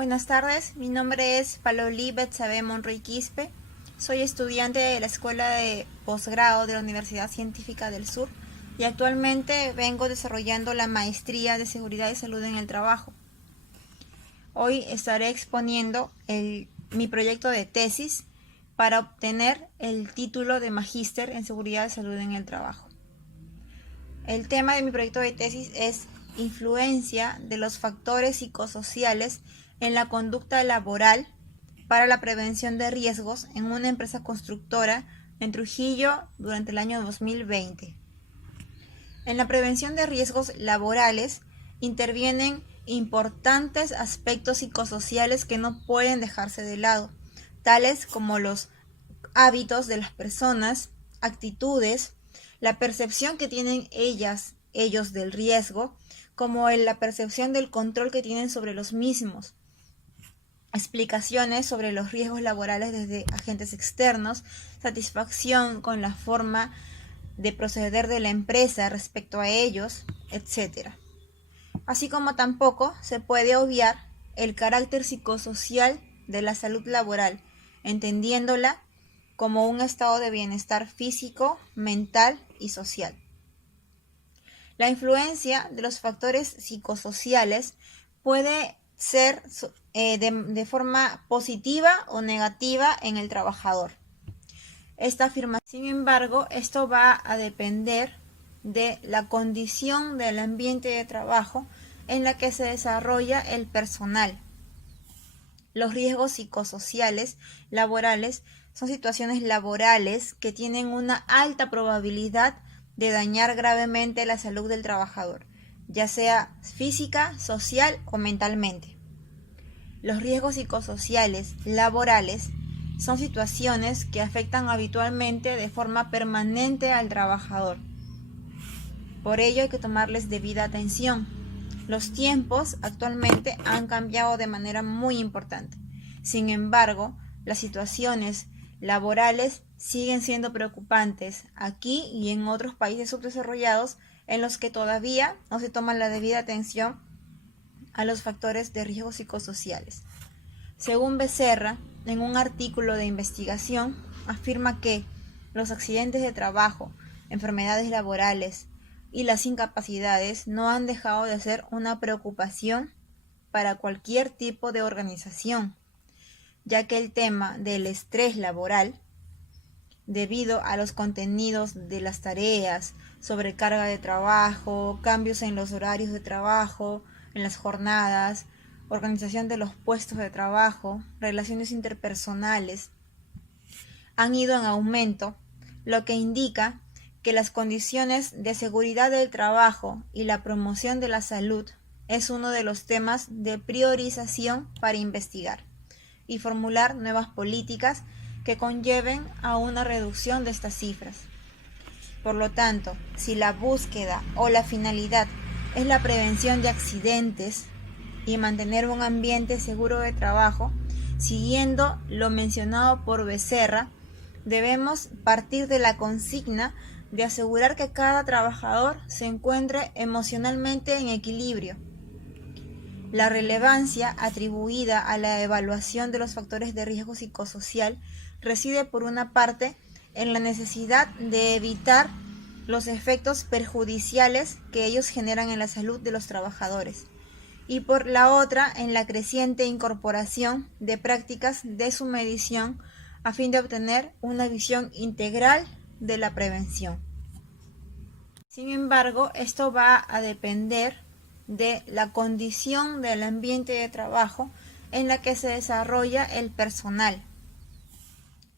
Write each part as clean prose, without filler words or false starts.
Buenas tardes, mi nombre es Paloli Betsabe Monroy Quispe. Soy estudiante de la Escuela de Posgrado de la Universidad Científica del Sur y actualmente vengo desarrollando la Maestría de Seguridad y Salud en el Trabajo. Hoy estaré exponiendo mi proyecto de tesis para obtener el título de Magíster en Seguridad y Salud en el Trabajo. El tema de mi proyecto de tesis es influencia de los factores psicosociales en la conducta laboral para la prevención de riesgos en una empresa constructora en Trujillo durante el año 2020. En la prevención de riesgos laborales intervienen importantes aspectos psicosociales que no pueden dejarse de lado, tales como los hábitos de las personas, actitudes, la percepción que tienen ellos del riesgo, como la percepción del control que tienen sobre los mismos, explicaciones sobre los riesgos laborales desde agentes externos, satisfacción con la forma de proceder de la empresa respecto a ellos, etc. Así como tampoco se puede obviar el carácter psicosocial de la salud laboral, entendiéndola como un estado de bienestar físico, mental y social. La influencia de los factores psicosociales puede ser de forma positiva o negativa en el trabajador. Sin embargo, esto va a depender de la condición del ambiente de trabajo en la que se desarrolla el personal. Los riesgos psicosociales laborales son situaciones laborales que tienen una alta probabilidad de dañar gravemente la salud del trabajador, ya sea física, social o mentalmente. Los riesgos psicosociales laborales son situaciones que afectan habitualmente de forma permanente al trabajador. Por ello hay que tomarles debida atención. Los tiempos actualmente han cambiado de manera muy importante. Sin embargo, las situaciones laborales siguen siendo preocupantes aquí y en otros países subdesarrollados en los que todavía no se toma la debida atención a los factores de riesgo psicosociales. Según Becerra, en un artículo de investigación, afirma que los accidentes de trabajo, enfermedades laborales y las incapacidades no han dejado de ser una preocupación para cualquier tipo de organización, ya que el tema del estrés laboral, debido a los contenidos de las tareas, sobrecarga de trabajo, cambios en los horarios de trabajo, en las jornadas, organización de los puestos de trabajo, relaciones interpersonales, han ido en aumento, lo que indica que las condiciones de seguridad del trabajo y la promoción de la salud es uno de los temas de priorización para investigar y formular nuevas políticas que conlleven a una reducción de estas cifras. Por lo tanto, si la búsqueda o la finalidad es la prevención de accidentes y mantener un ambiente seguro de trabajo, siguiendo lo mencionado por Becerra, debemos partir de la consigna de asegurar que cada trabajador se encuentre emocionalmente en equilibrio. La relevancia atribuida a la evaluación de los factores de riesgo psicosocial reside por una parte en la necesidad de evitar los efectos perjudiciales que ellos generan en la salud de los trabajadores y por la otra en la creciente incorporación de prácticas de su medición a fin de obtener una visión integral de la prevención. Sin embargo, esto va a depender de la condición del ambiente de trabajo en la que se desarrolla el personal.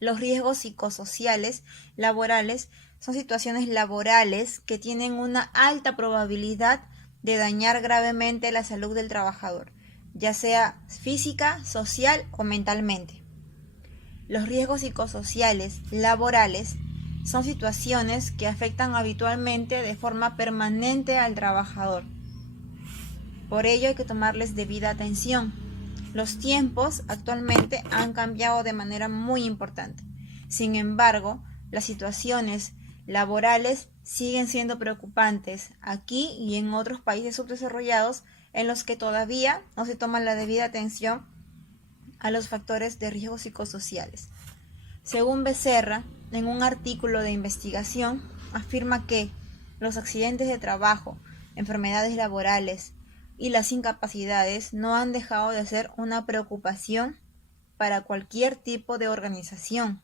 Los riesgos psicosociales laborales son situaciones laborales que tienen una alta probabilidad de dañar gravemente la salud del trabajador, ya sea física, social o mentalmente. Los riesgos psicosociales laborales son situaciones que afectan habitualmente de forma permanente al trabajador. Por ello hay que tomarles debida atención. Los tiempos actualmente han cambiado de manera muy importante. Sin embargo, las situaciones laborales siguen siendo preocupantes aquí y en otros países subdesarrollados en los que todavía no se toma la debida atención a los factores de riesgo psicosociales. Según Becerra, en un artículo de investigación, afirma que los accidentes de trabajo, enfermedades laborales y las incapacidades no han dejado de ser una preocupación para cualquier tipo de organización,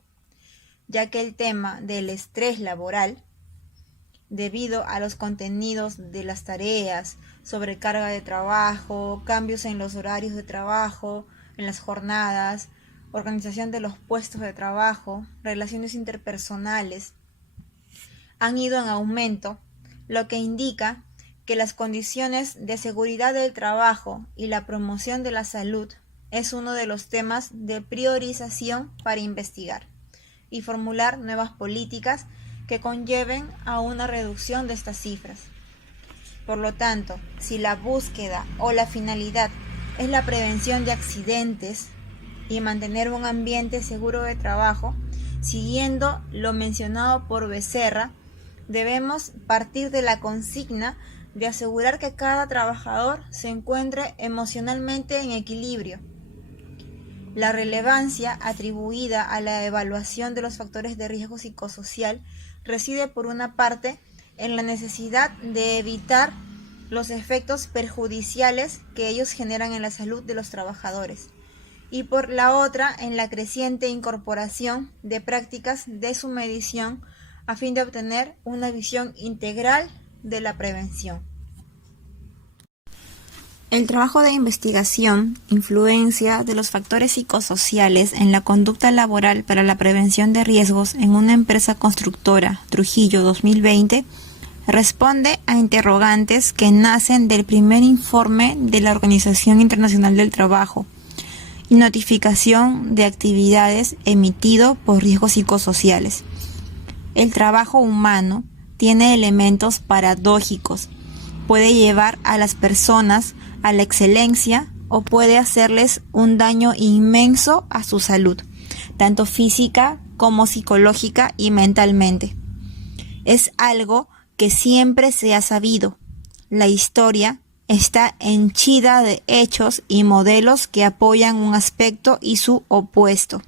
ya que el tema del estrés laboral, debido a los contenidos de las tareas, sobrecarga de trabajo, cambios en los horarios de trabajo, en las jornadas, organización de los puestos de trabajo, relaciones interpersonales, han ido en aumento, lo que indica que las condiciones de seguridad del trabajo y la promoción de la salud es uno de los temas de priorización para investigar y formular nuevas políticas que conlleven a una reducción de estas cifras. Por lo tanto, si la búsqueda o la finalidad es la prevención de accidentes y mantener un ambiente seguro de trabajo, siguiendo lo mencionado por Becerra, debemos partir de la consigna de asegurar que cada trabajador se encuentre emocionalmente en equilibrio. La relevancia atribuida a la evaluación de los factores de riesgo psicosocial reside por una parte en la necesidad de evitar los efectos perjudiciales que ellos generan en la salud de los trabajadores y por la otra en la creciente incorporación de prácticas de su medición a fin de obtener una visión integral de la prevención. El trabajo de investigación, influencia de los factores psicosociales en la conducta laboral para la prevención de riesgos en una empresa constructora, Trujillo 2020, responde a interrogantes que nacen del primer informe de la Organización Internacional del Trabajo y notificación de actividades emitido por riesgos psicosociales. El trabajo humano tiene elementos paradójicos, puede llevar a las personas a la excelencia o puede hacerles un daño inmenso a su salud, tanto física como psicológica y mentalmente. Es algo que siempre se ha sabido. La historia está henchida de hechos y modelos que apoyan un aspecto y su opuesto.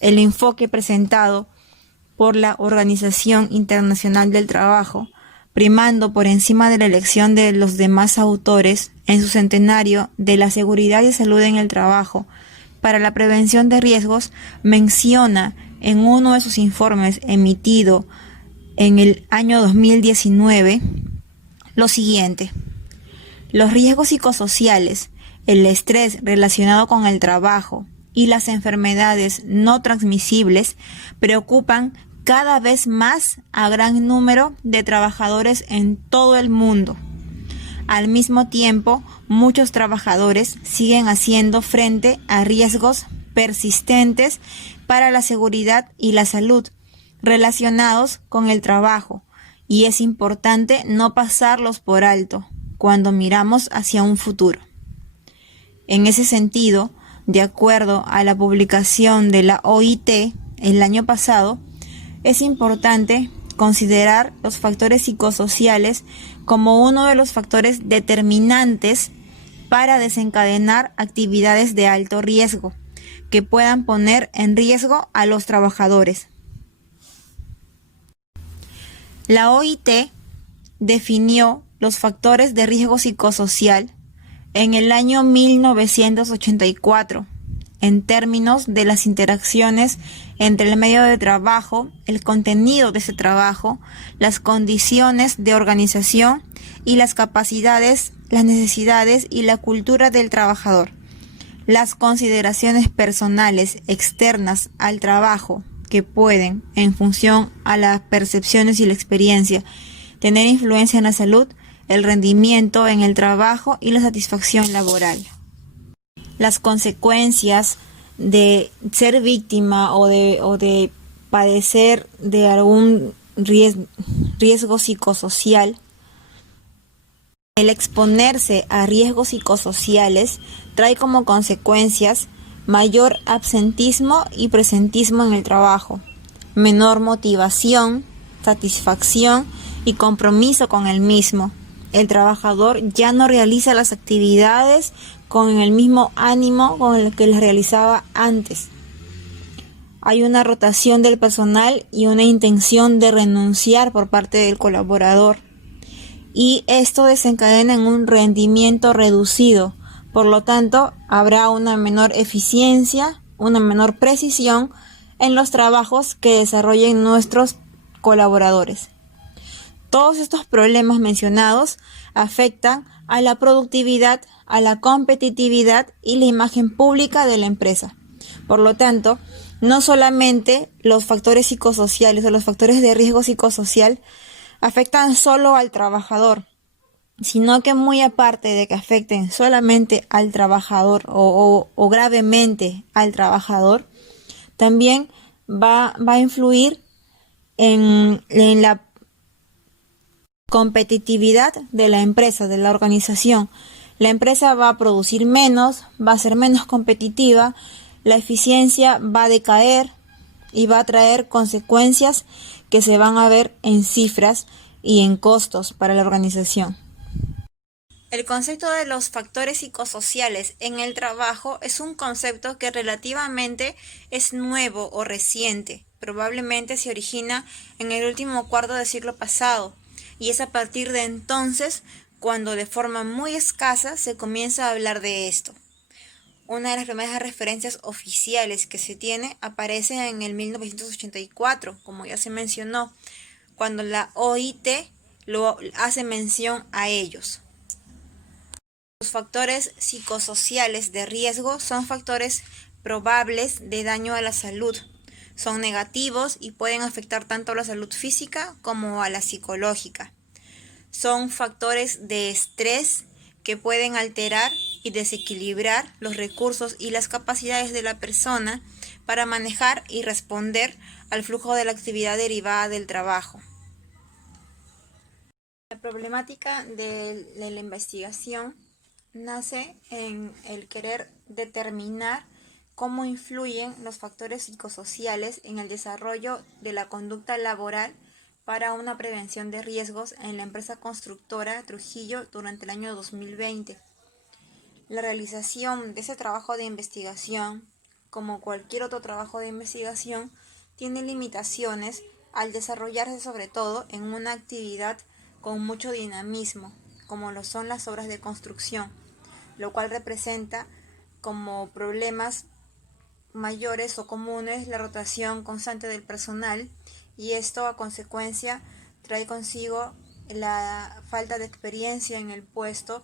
El enfoque presentado por la Organización Internacional del Trabajo, primando por encima de la elección de los demás autores en su centenario de la seguridad y salud en el trabajo para la prevención de riesgos, menciona en uno de sus informes emitido en el año 2019 lo siguiente: los riesgos psicosociales, el estrés relacionado con el trabajo y las enfermedades no transmisibles preocupan cada vez más a gran número de trabajadores en todo el mundo. Al mismo tiempo, muchos trabajadores siguen haciendo frente a riesgos persistentes para la seguridad y la salud relacionados con el trabajo, y es importante no pasarlos por alto cuando miramos hacia un futuro. En ese sentido, de acuerdo a la publicación de la OIT el año pasado, es importante considerar los factores psicosociales como uno de los factores determinantes para desencadenar actividades de alto riesgo que puedan poner en riesgo a los trabajadores. La OIT definió los factores de riesgo psicosocial en el año 1984 en términos de las interacciones entre el medio de trabajo, el contenido de ese trabajo, las condiciones de organización y las capacidades, las necesidades y la cultura del trabajador. Las consideraciones personales externas al trabajo que pueden, en función a las percepciones y la experiencia, tener influencia en la salud, el rendimiento en el trabajo y la satisfacción laboral. Las consecuencias de ser víctima o de padecer de algún riesgo psicosocial. El exponerse a riesgos psicosociales trae como consecuencias mayor absentismo y presentismo en el trabajo, menor motivación, satisfacción y compromiso con el mismo. El trabajador ya no realiza las actividades con el mismo ánimo con el que las realizaba antes. Hay una rotación del personal y una intención de renunciar por parte del colaborador. Y esto desencadena en un rendimiento reducido. Por lo tanto, habrá una menor eficiencia, una menor precisión en los trabajos que desarrollen nuestros colaboradores. Todos estos problemas mencionados afectan a la productividad, a la competitividad y la imagen pública de la empresa. Por lo tanto, no solamente los factores psicosociales o los factores de riesgo psicosocial afectan solo al trabajador, sino que muy aparte de que afecten solamente al trabajador o gravemente al trabajador, también va a influir en la competitividad de la empresa, de la organización. La empresa va a producir menos, va a ser menos competitiva, la eficiencia va a decaer y va a traer consecuencias que se van a ver en cifras y en costos para la organización. El concepto de los factores psicosociales en el trabajo es un concepto que relativamente es nuevo o reciente. Probablemente se origina en el último cuarto del siglo pasado y es a partir de entonces cuando de forma muy escasa se comienza a hablar de esto. Una de las primeras referencias oficiales que se tiene aparece en el 1984, como ya se mencionó, cuando la OIT lo hace mención a ellos. Los factores psicosociales de riesgo son factores probables de daño a la salud. Son negativos y pueden afectar tanto a la salud física como a la psicológica. Son factores de estrés que pueden alterar y desequilibrar los recursos y las capacidades de la persona para manejar y responder al flujo de la actividad derivada del trabajo. La problemática de la investigación nace en el querer determinar cómo influyen los factores psicosociales en el desarrollo de la conducta laboral para una prevención de riesgos en la empresa constructora Trujillo durante el año 2020. La realización de ese trabajo de investigación, como cualquier otro trabajo de investigación, tiene limitaciones al desarrollarse sobre todo en una actividad con mucho dinamismo, como lo son las obras de construcción, lo cual representa como problemas mayores o comunes la rotación constante del personal, y esto a consecuencia trae consigo la falta de experiencia en el puesto,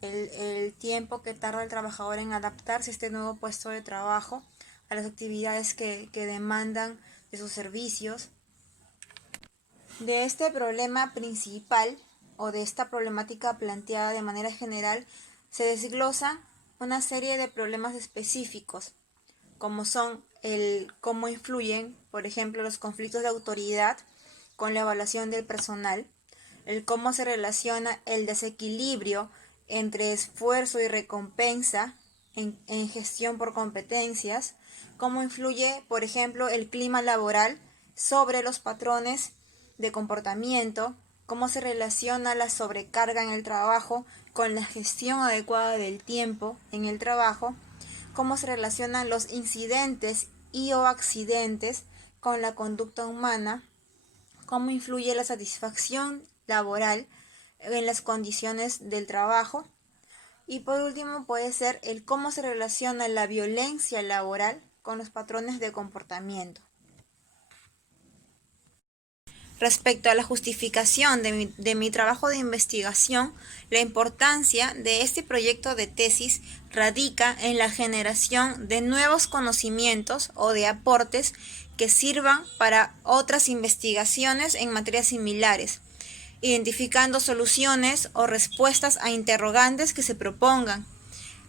el tiempo que tarda el trabajador en adaptarse a este nuevo puesto de trabajo, a las actividades que demandan de sus servicios. De este problema principal o de esta problemática planteada de manera general se desglosa una serie de problemas específicos, como son el cómo influyen, por ejemplo, los conflictos de autoridad con la evaluación del personal, el cómo se relaciona el desequilibrio entre esfuerzo y recompensa en gestión por competencias, cómo influye, por ejemplo, el clima laboral sobre los patrones de comportamiento, cómo se relaciona la sobrecarga en el trabajo con la gestión adecuada del tiempo en el trabajo, cómo se relacionan los incidentes y o accidentes con la conducta humana, cómo influye la satisfacción laboral en las condiciones del trabajo, y por último puede ser el cómo se relaciona la violencia laboral con los patrones de comportamiento. Respecto a la justificación de mi trabajo de investigación, la importancia de este proyecto de tesis radica en la generación de nuevos conocimientos o de aportes que sirvan para otras investigaciones en materias similares, identificando soluciones o respuestas a interrogantes que se propongan.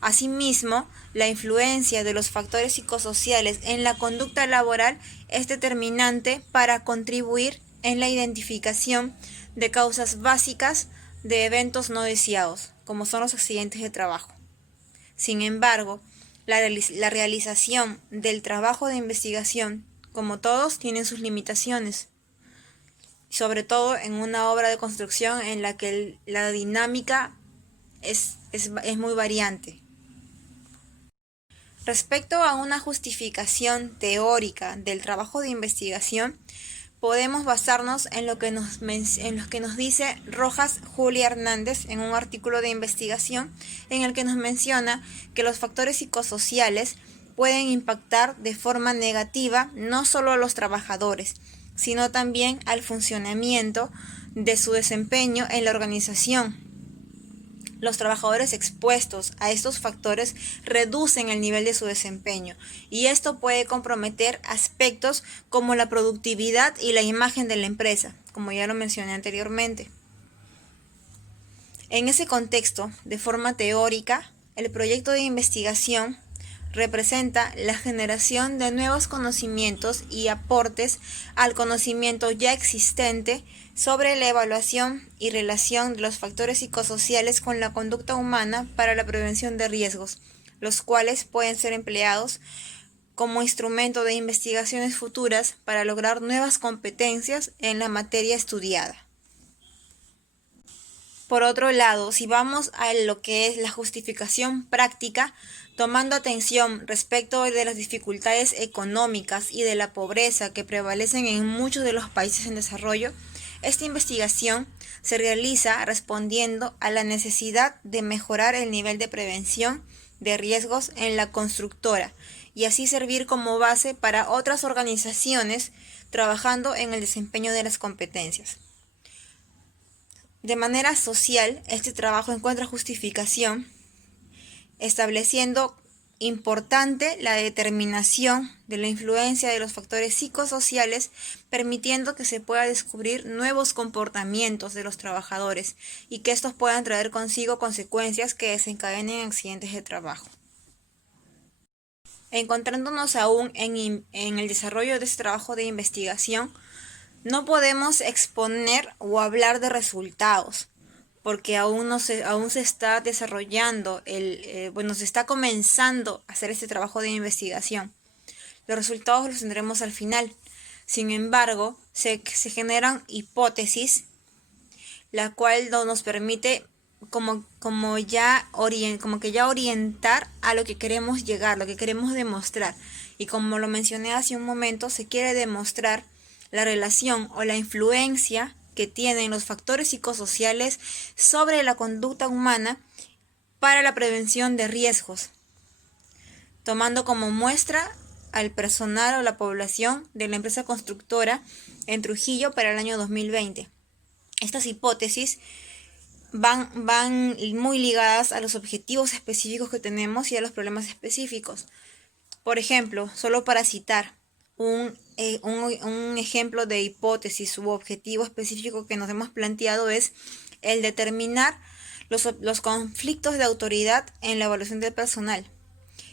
Asimismo, la influencia de los factores psicosociales en la conducta laboral es determinante para contribuir en la identificación de causas básicas de eventos no deseados, como son los accidentes de trabajo. Sin embargo, la realización del trabajo de investigación, como todos, tiene sus limitaciones, sobre todo en una obra de construcción en la que la dinámica es muy variante. Respecto a una justificación teórica del trabajo de investigación, podemos basarnos en lo que nos dice Rojas Julia Hernández en un artículo de investigación en el que nos menciona que los factores psicosociales pueden impactar de forma negativa no solo a los trabajadores, sino también al funcionamiento de su desempeño en la organización. Los trabajadores expuestos a estos factores reducen el nivel de su desempeño y esto puede comprometer aspectos como la productividad y la imagen de la empresa, como ya lo mencioné anteriormente. En ese contexto, de forma teórica, el proyecto de investigación representa la generación de nuevos conocimientos y aportes al conocimiento ya existente sobre la evaluación y relación de los factores psicosociales con la conducta humana para la prevención de riesgos, los cuales pueden ser empleados como instrumento de investigaciones futuras para lograr nuevas competencias en la materia estudiada. Por otro lado, si vamos a lo que es la justificación práctica, tomando atención respecto de las dificultades económicas y de la pobreza que prevalecen en muchos de los países en desarrollo, esta investigación se realiza respondiendo a la necesidad de mejorar el nivel de prevención de riesgos en la constructora y así servir como base para otras organizaciones trabajando en el desempeño de las competencias. De manera social, este trabajo encuentra justificación estableciendo importante la determinación de la influencia de los factores psicosociales, permitiendo que se pueda descubrir nuevos comportamientos de los trabajadores y que estos puedan traer consigo consecuencias que desencadenen accidentes de trabajo. Encontrándonos aún en el desarrollo de este trabajo de investigación, no podemos exponer o hablar de resultados, porque aún se está desarrollando, se está comenzando a hacer este trabajo de investigación. Los resultados los tendremos al final. Sin embargo, se generan hipótesis, la cual nos permite como que ya orientar a lo que queremos llegar, lo que queremos demostrar. Y como lo mencioné hace un momento, se quiere demostrar la relación o la influencia que tienen los factores psicosociales sobre la conducta humana para la prevención de riesgos, tomando como muestra al personal o la población de la empresa constructora en Trujillo para el año 2020. Estas hipótesis van muy ligadas a los objetivos específicos que tenemos y a los problemas específicos. Por ejemplo, solo para citar un ejemplo de hipótesis u objetivo específico que nos hemos planteado es el determinar los conflictos de autoridad en la evaluación del personal,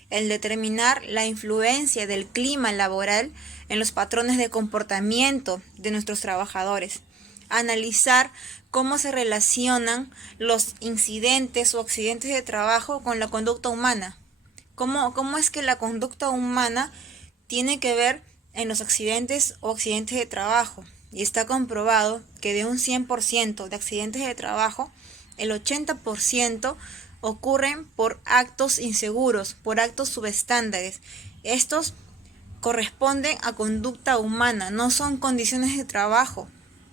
el determinar la influencia del clima laboral en los patrones de comportamiento de nuestros trabajadores, analizar cómo se relacionan los incidentes o accidentes de trabajo con la conducta humana, cómo es que la conducta humana tiene que ver en los accidentes o accidentes de trabajo. Y está comprobado que de un 100% de accidentes de trabajo, el 80% ocurren por actos inseguros, por actos subestándares. Estos corresponden a conducta humana, no son condiciones de trabajo,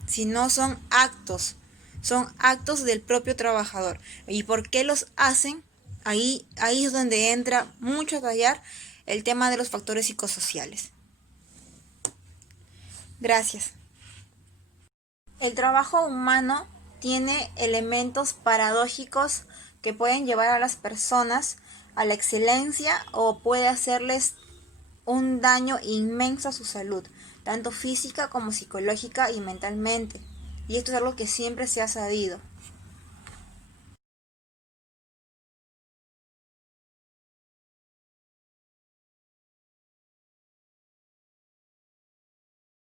sino son actos del propio trabajador. ¿Y por qué los hacen? Ahí es donde entra mucho a tallar el tema de los factores psicosociales. Gracias. El trabajo humano tiene elementos paradójicos que pueden llevar a las personas a la excelencia o puede hacerles un daño inmenso a su salud, tanto física como psicológica y mentalmente. Y esto es algo que siempre se ha sabido.